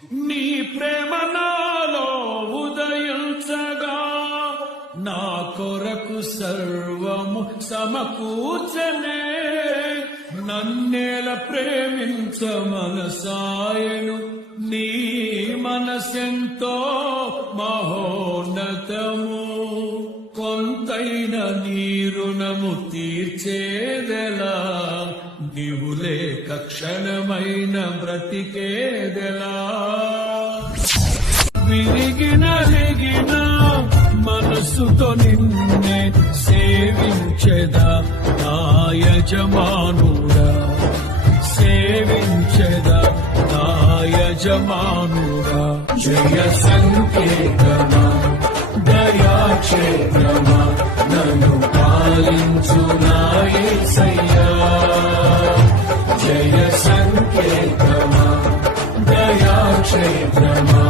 నీ ప్రేమ నాలో ఉదయించగా నా కొరకు సర్వము సమకూర్చనే నన్నేల ప్రేమించ మనసాయను నీ మనసెంతో మహోన్నతము కొంతైన నీ రుణము తీర్చేదెలా నీవు లేక క్షణమైన బ్రతికేదెలా విరిగిన మనసుతో నిన్నే సేవించెదా నా యజమానుడా సేవించెదా నా యజమానుడా జయ సంకేతమా దయాక్షేత్రమా నన్ను పాలించు నా యేసయ్యా జయ సంకేతమా దయాక్షేత్రమా